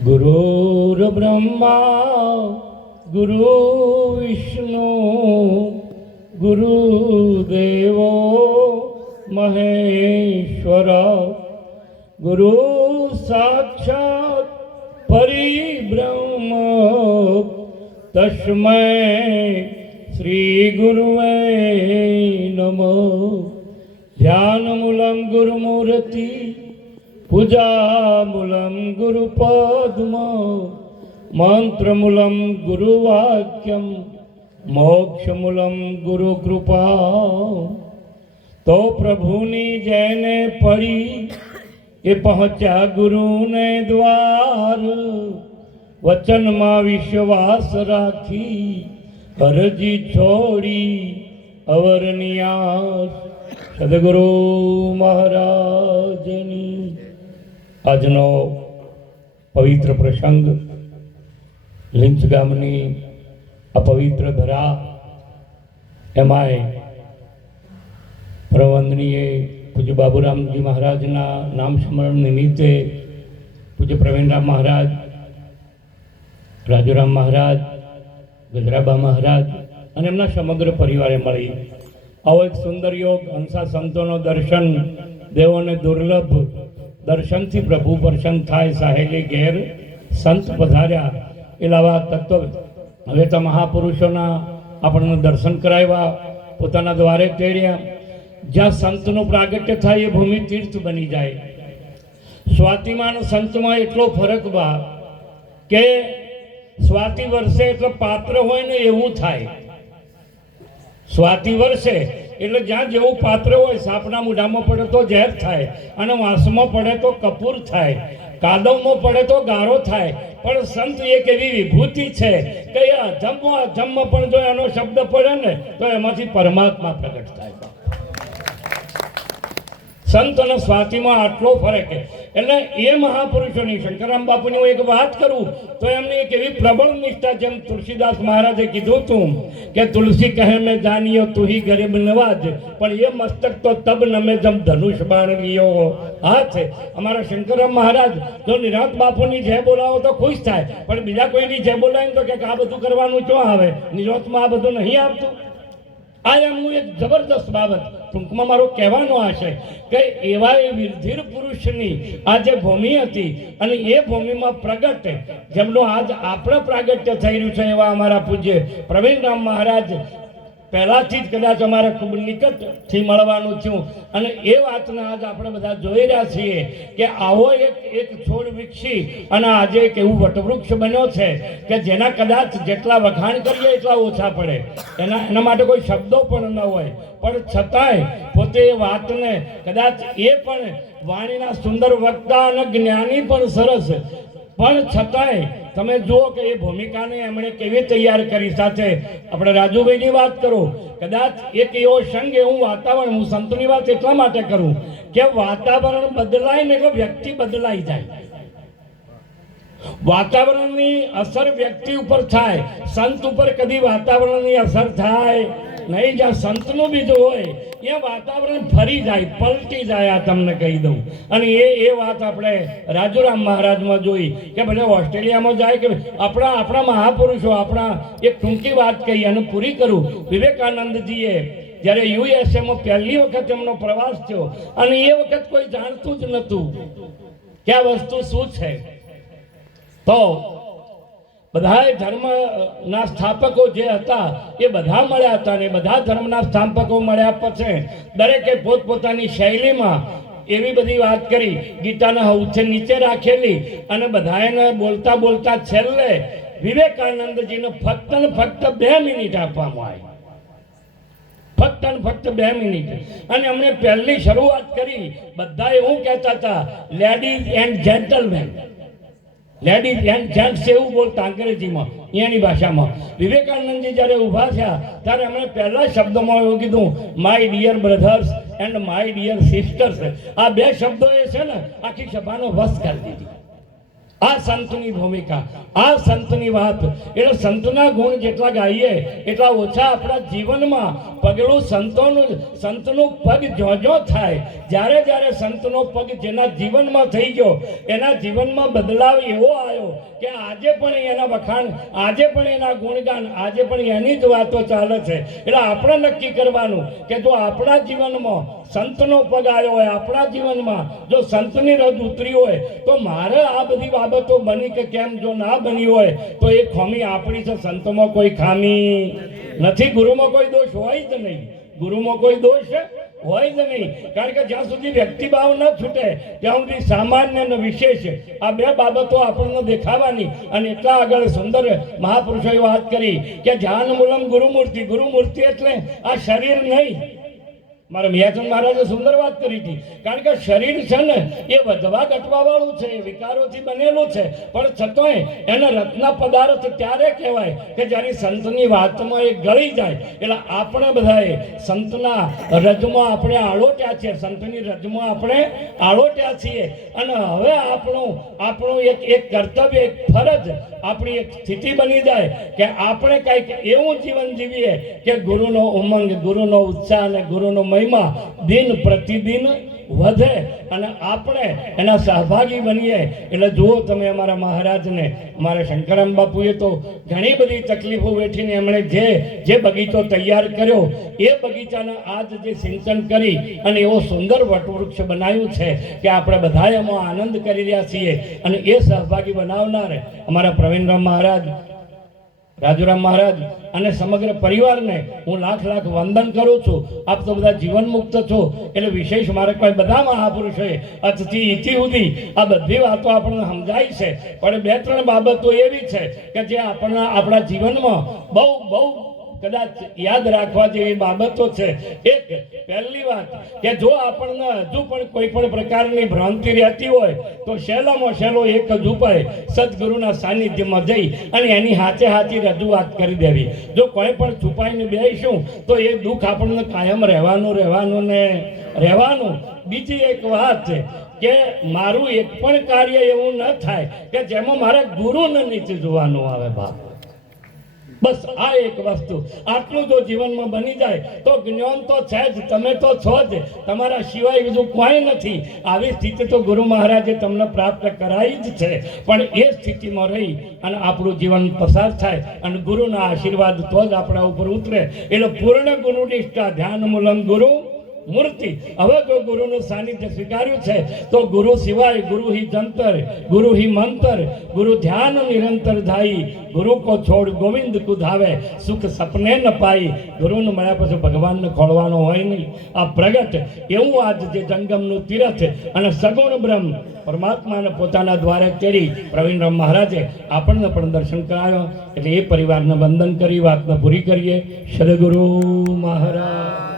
गुरुर्ब्रह्मा गुरुविष्णु गुरुदेवो महेश्वर गुरु साक्षात् परिब्रह्म तस्मै श्री गुरुवे नमः। ध्यानमूलं गुरुमूर्ति पूजामूलं गुरुपद्म मंत्रमूलं गुरुवाक्यम मोक्षमूलं गुरुकृपा। तो प्रभुनी जैने पड़ी ए पहुँचा गुरु ने द्वार वचन मां विश्वास राखी अरजी छोड़ी अवरनियास सदगुरु महाराजनी। આજનો પવિત્ર પ્રસંગ લીંચ ગામની આ પવિત્ર ધરા એમાંય પ્રવંદનીય પૂજ્ય બાબુરામજી મહારાજના નામ સ્મરણ નિમિત્તે પૂજ્ય પ્રવીણરામ મહારાજ, રાજુરામ મહારાજ, ગજરાબા મહારાજ અને એમના સમગ્ર પરિવારે મળી આવો એક સુંદર યોગ હંસા સંતોનો દર્શન દેવોને દુર્લભ દર્શનથી પ્રભુ પ્રસન્ન થાય સાહેલી ઘેર સંત પધાર્યા એલાવા તત્વ હવે તો મહાપુરુષોના આપણને દર્શન કરાવ્યા, પોતાના દ્વારે તેડ્યા. જ્યાં સંતનું પ્રાગટ્ય થાય એ ભૂમિ તીર્થ બની જાય. સ્વાતિમાન સંતમાં એટલો ફરક બા કે સ્વાતિ વર્ષે એટલે પાત્ર હોય ને એવું થાય. સ્વાતિ વર્ષે એટલે જ્યાં જેવું પાત્ર હોય, સાપના મૂઢામાં પડે તો ઝેર થાય અને વાંસમાં પડે તો કપૂર થાય, કાદવમાં પડે તો ગારો થાય. પણ સંત એક એવી વિભૂતિ છે કે એ અધમમાં પણ જો એનો શબ્દ પડે ને તો એમાંથી પરમાત્મા પ્રગટ થાય. સંત અને સ્વાતિમાં આટલો ફરક છે. એટલે એ મહાપુરુષોની શંકરરામ બાપુની હું એક વાત કરું તો એમની એક એવી પ્રબળ નિષ્ઠા, જેમ તુલસીદાસ મહારાજે કીધું હતું કે તુલસી કહે મેં જાનિયો તું હી ગરીબ નવાજ, પણ એ મસ્તક તો તબ નમે જમ ધનુષ બાણ લિયો હાથ. અમારા શંકરરામ મહારાજ જો નિરાંત બાપુની જય બોલાવો તો ખુશ થાય, પણ બીજા કોઈની જય બોલાવીને તો કે આ બધું કરવાનું ક્યાં આવે, નિરાંતમાં આ બધું નહીં આવતું. આ એમનું એક જબરદસ્ત બાબત. ટૂંકમાં મારો કહેવાનો આશય કે એવા એ વીરધીર પુરુષની આ જે ભૂમિ હતી અને એ ભૂમિમાં પ્રગટ જેમનું આજ આપણે પ્રાગટ્ય થઈ રહ્યું છે એવા અમારા પૂજ્ય પ્રવીણરામ મહારાજ પહેલાંથી જ કદાચ અમારે ખૂબ નિકટથી મળવાનું થયું અને એ વાતને આજ આપણે બધા જોઈ રહ્યા છીએ કે આવો એક છોડ વિકસી અને આજે એક એવું વટવૃક્ષ બન્યો છે કે જેના કદાચ જેટલા વખાણ કરીએ એટલા ઓછા પડે. એના માટે કોઈ શબ્દો પણ ન હોય, પણ છતાંય પોતે એ વાતને કદાચ એ પણ વાણીના સુંદર વક્તા અને જ્ઞાની પણ સરસ, પણ છતાંય તમે જુઓ કે એ ભૂમિકાને એમણે કેવી તૈયાર કરી. સાથે આપણે રાજુભાઈની વાત કરો, કદાચ એક એવો સંગ, એવું વાતાવરણ, હું સંતની વાત એટલા માટે કરું કે વાતાવરણ બદલાય ને એટલે વ્યક્તિ બદલાઈ જાય. વાતાવરણની અસર વ્યક્તિ ઉપર થાય, સંત ઉપર કદી વાતાવરણની અસર થાય નહીં. જ્યાં સંતનું બીજું હોય એ વાતાવરણ ફરી જાય, પલટી જાય. આ તમને કહી દઉં. અને એ વાત આપણે રાજુરામ મહારાજમાં જોઈ કે ભલે ઓસ્ટ્રેલિયામાં જાય કે આપણા મહાપુરુષો. આપણા એક ટૂંકી વાત કહી અને પૂરી કરું. વિવેકાનંદજીએ જ્યારે યુએસએમાં પહેલી વખત એમનો પ્રવાસ થયો અને એ વખત કોઈ જાણતું જ નહોતું કે આ વસ્તુ શું છે. તો બધા ધર્મના સ્થાપકો જે હતા એ બધા મળ્યા હતા અને બધા ધર્મના સ્થાપકો મળ્યા પછી દરેકે પોતપોતાની શૈલીમાં એવી બધી વાત કરી, ગીતાને હૌથે નીચે રાખેલી અને બધાને બોલતા બોલતા છેલ્લે વિવેકાનંદજીને ફક્ત ને ફક્ત 2 મિનિટ આપવામાં આવી. ફક્ત ને ફક્ત 2 મિનિટ. અને એમણે પહેલી શરૂઆત કરી. બધા એવું કહેતા હતા ladies and gentleman. Ladies and gents એવું બોલતા અંગ્રેજીમાં, એની ભાષામાં. વિવેકાનંદજી જ્યારે ઊભા થયા ત્યારે એમણે પહેલા શબ્દોમાં એવું કીધું my dear brothers and my dear sisters. આ 2 શબ્દો એ છે ને આખી સભાનો વશ કરી દીધી. આ સંતની ભૂમિકા, આ સંતની વાત. એટલે સંતના ગુણ જેટલા ગાઈએ એટલા ઓછા આપણા જીવનમાં પગલું સંતનું પગ જો થાય. જ્યારે જ્યારે સંતનો પગ જેના જીવનમાં થઈ ગયો, એના જીવનમાં બદલાવ એવો આવ્યો કે આજે પણ એના વખાણ, આજે પણ એના ગુણગાન, આજે પણ એની જ વાતો ચાલે છે. એટલે આપણે નક્કી કરવાનું કે જો આપણા જીવનમાં સંતનો પગ આવ્યો હોય, આપણા જીવનમાં જો સંતની રજ ઉતરી હોય, તો મારે આ બધી બાબતો બની કે કેમ જો ના બની હોય તો એ ખામી આપણી છે. સંતોમાં કોઈ ખામી નથી, ગુરુમાં કોઈ દોષ હોય જ નહીં, ગુરુમાં કોઈ દોષ હોય જ નહીં. કારણ કે જ્યાં સુધી વ્યક્તિભાવ ન છૂટે ત્યાં સુધી સામાન્ય અને વિશેષ આ બે બાબતો આપણને દેખાવાની. અને એટલા આગળ સુંદર મહાપુરુષોએ વાત કરી કે ધ્યાન મૂલમ ગુરુમૂર્તિ. ગુરુમૂર્તિ એટલે આ શરીર નહીં. મારા મિયાચંદ મહારાજે સુંદર વાત કરી હતી. કારણ કે શરીર છે ને એ વધવા ઘટવા વાળું છે, વિકારોથી બનેલું છે, પણ છતાંય એને રત્ન પદાર્થ ત્યારે કહેવાય કે જ્યારે સંતની વાતમાં એ ગળી જાય. એટલે આપણે બધાએ સંતના રજમાં આપણે આળોટ્યા છીએ, સંતની રજમાં આપણે આળોટ્યા છીએ. અને હવે આપણું એક કર્તવ્ય, એક ફરજ, આપણી એક સ્થિતિ બની જાય કે આપણે કંઈક એવું જીવન જીવીએ કે ગુરુનો ઉમંગ, ગુરુનો ઉત્સાહ અને ગુરુનો મહિમા દિન પ્રતિદિન વધે અને આપણે એના સહભાગી બનીએ. એટલે જુઓ તમે અમારા મહારાજને, અમારા શંકરામ બાપુએ તો ઘણી બધી તકલીફો વેઠીને એમણે જે બગીચો તૈયાર કર્યો, એ બગીચાના આજ જે સિંચન કરી અને એવો સુંદર વટવૃક્ષ બનાવ્યું છે કે આપણે બધા એમાં આનંદ કરી રહ્યા છીએ. અને એ સહભાગી બનાવનાર અમારા પ્રવીણરામ મહારાજ, રાજુરામ મહારાજ અને સમગ્ર પરિવારને હું લાખ લાખ વંદન કરું છું. આપ તો બધા જીવન મુક્ત છો. એટલે વિશેષ મારે કોઈ બધા મહાપુરુષોએ અતથી ઇતિ સુધી આ બધી વાતો આપણને સમજાય છે. પણ બે ત્રણ બાબતો એવી છે કે જે આપણા જીવનમાં બહુ કદાચ યાદ રાખવા જેવી બાબતો છે. એક પહેલી વાત કે જો આપણને હજુ પણ કોઈ પણ પ્રકારની ભ્રાંતિ રહેતી હોય તો સહેલામાં સહેલો એક જ ઉપાય સદગુરુના સાનિધ્યમાં જઈ અને એની હાચી રજૂઆત કરી દેવી. જો કોઈ પણ છુપાઈને બેસીશું તો એ દુઃખ આપણને કાયમ રહેવાનું. બીજી એક વાત છે કે મારું એક પણ કાર્ય એવું ન થાય કે જેમાં મારે ગુરુને નીચે જોવાનું આવે. બસ આ એક વસ્તુ, આટલું જો જીવનમાં બની જાય તો જ્ઞાન તો છે જ, તમે તો છો જ, તમારા સિવાય બીજું કોઈ નથી. આવી સ્થિતિ તો ગુરુ મહારાજે તમને પ્રાપ્ત કરાવી જ છે. પણ એ સ્થિતિમાં રહી અને આપણું જીવન પસાર થાય અને ગુરુના આશીર્વાદ તો જ આપણા ઉપર ઉતરે. એટલે પૂર્ણ ગુરુ નિષ્ઠા, ધ્યાન મૂલમ ગુરુ મૂર્તિ. હવે જો ગુરુનું સાનિધ્ય સ્વીકાર્યું છે તો ગુરુ સિવાય ગુરુ હિ જંતર, ગુરુ હિ મંતર, ગુરુ ધ્યાન નિરંતર ધાઈ, ગુરુ કો છોડ ગોવિંદ કુધાવે, સુખ સપને ન પાઈ. ગુરુને મળ્યા પછી ભગવાનને ખોળવાનો હોય નહીં. આ પ્રગટ એવું આજ જે જંગમનું તીરથ અને સગુણ બ્રહ્મ પરમાત્માને પોતાના દ્વારે તેડી પ્રવીણરામ મહારાજે આપણને પણ દર્શન કરાવ્યો. એટલે એ પરિવારને વંદન કરી વાતને પૂરી કરીએ. સદગુરુ મહારાજ.